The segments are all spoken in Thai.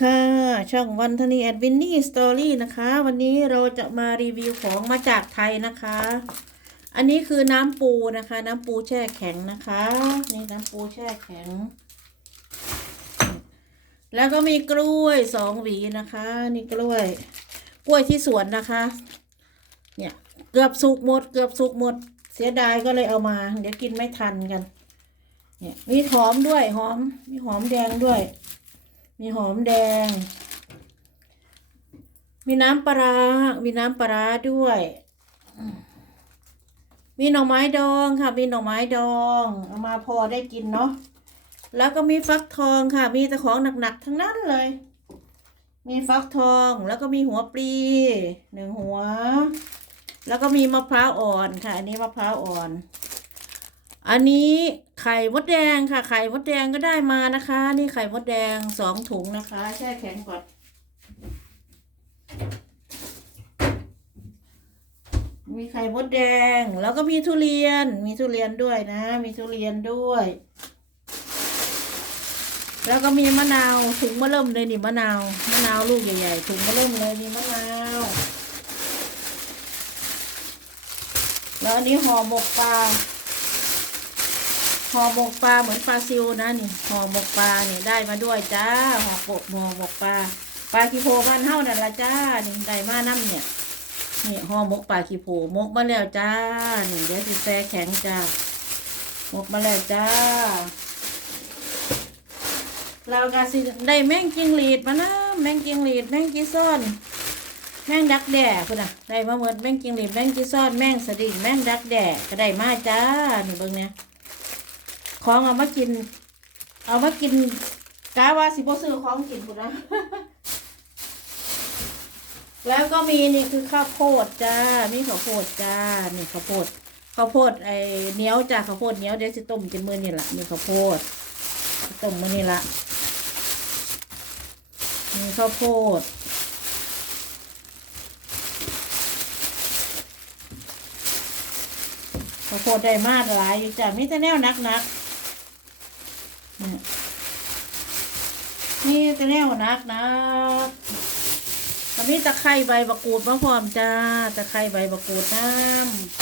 ค่ะช่องวันธนีแอดวินนี่สตอรี่นะคะ วันนี้เราจะมารีวิวของมาจากไทยนะคะ อันนี้คือน้ำปูนะคะ น้ำปูแช่แข็งนะคะ นี่น้ำปูแช่แข็ง แล้วก็มีกล้วยสองหวีนะคะ นี่กล้วย กล้วยที่สวนนะคะ เนี่ยเกือบสุกหมด เกือบสุกหมด เสียดายก็เลยเอามา เดี๋ยวกินไม่ทันกัน เนี่ยมีหอมด้วยหอมมีหอมแดงด้วย มีหอมแดง มีน้ำปลาร้ามีน้ำปลาร้าด้วย มีหน่อไม้ดองค่ะ มีหน่อไม้ดองเอามาพอได้กินเนาะ แล้วก็มีฟักทองค่ะ มีแต่ของหนักๆทั้งนั้นเลย มีฟักทอง แล้วก็มีหัวปลีหนึ่งหัว แล้วก็มีมะพร้าวอ่อนค่ะ อันนี้มะพร้าวอ่อน อันนี้ไข่มดแดงค่ะ ไข่มดแดงก็ได้มานะคะ นี่ไข่มดแดงสองถุงนะคะ แช่แข็งก่อนมีไข่มดแดงแล้วก็มีทุเรียนมีทุเรียนด้วยนะ มีทุเรียนด้วย แล้วก็มีมะนาวถุงมะเริ่มเลยนี่มะนาวมะนาวลูกใหญ่ๆถุงมะเริ่มเลยมีมะนาวแล้วอันนี้ห่อหมกปลา ห่อหมกปลาเหมือนปลาซิวนะนี่ห่อหมกปลาเนี่ยได้มาด้วยจ้าห่อหมกห่อหมกปลาปลาคีโพบ้านเฮ้านั่นละจ้านี่ได้มาน้ำเนี่ยนี่ห่อหมกปลาคีโพหมกมาแล้วจ้านี่เดี๋ยวสิแซ่แข็งจ้าหมกมาแล้วจ้า เราก็สิได้แมงจิงหรีดมานะแมงจิงหรีดแมงจีซ่อนแมงดักแด่คุณน่ะได้มาหมดแมงจิงหรีดแมงจีซ่อนแมงสดิ้งแมงดักแด่ก็ได้มาจ้านี่เบิ่งเนี่ย ของเอามากิน เอามากินกาว่าสิบ่ซื้อของกินพุ่นนะแล้วก็มีนี่คือข้าวโพดจ้า มีข้าวโพดจ้า นี่ข้าวโพด ข้าวโพดไอ้เหนียวจ้าข้าวโพดเหนียวเดี๋ยวสิต้มกินมื้อนี่แหละนี่ข้าวโพดต้มมื้อนี่ละมีข้าวโพด ข้าวโพดได้มากหลายอยู่จ้ะมีแต่แนวนักนี่ นี่แต่แนวนักนะก็มีตะไคร้ใบบักกูดมาพร้อมจ้าตะไคร้ใบบักกูดน้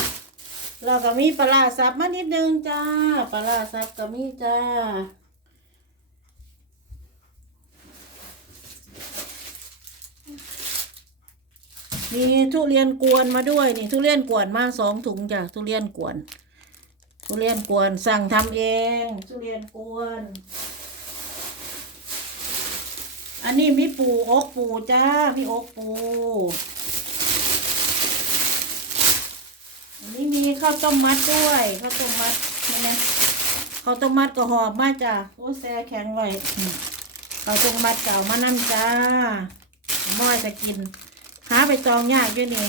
ำแล้วก็มีปลาร้าสับมานิดนึงจ้าปลาร้าสับก็มีจ้ามีทุเรียนกวนมาด้วยนี่ทุเรียนกวนมาสองถุงจ้ะทุเรียนกวน ทุเรียนกวนสั่งทำเองทุเรียนกวน อันนี้มีปูอกปูจ้ามีอกปูอันนี้มีข้าวต้มมัดด้วยข้าวต้มมัดนี่นะข้าวต้มมัดก็หอมมากจ้ะโอ้แซ่แข็งไว้อืมข้าวต้มมัดเก่ามานั่จ้าม้อยจะกินหาไปจองยากด้วยนี่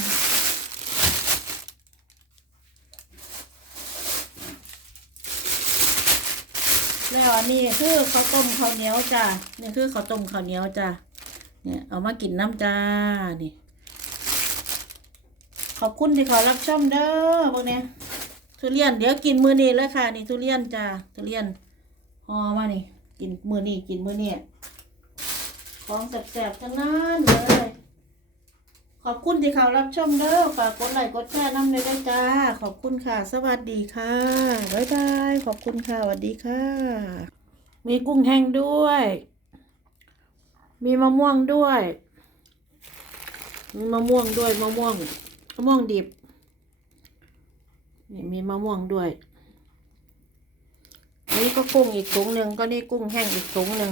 แล้วอันนี้คือข้าวต้มข้าวเหนียวจ้านี่คือข้าวต้มข้าวเหนียวจ้าเนี่ยเอามากินน้ำจ้านี่ขอบคุณที่เขารับชมเด้อพวกเนี้ยทุเรียนเดี๋ยวกินมือนี้เลยค่ะ นี่ทุเรียนจ้าทุเรียนห่อมานี่ กินมือนี้กินมือนี้ของแสบๆทั้งนั้นเลย ขอบคุณที่เขารับชมเด้อฝากกดไลค์กดแชร์น้ำเลยด้วยจ้า ขอบคุณค่ะ สวัสดีค่ะ บ๊ายบาย ขอบคุณค่ะ สวัสดีค่ะ มีกุ้งแห้งด้วย มีมะม่วงด้วย มีมะม่วงด้วยมะม่วงมะม่วงดิบ นี่มีมะม่วงด้วย นี่ก็กุ้งอีกถุงหนึ่งก็นี่กุ้งแห้งอีกถุงหนึ่ง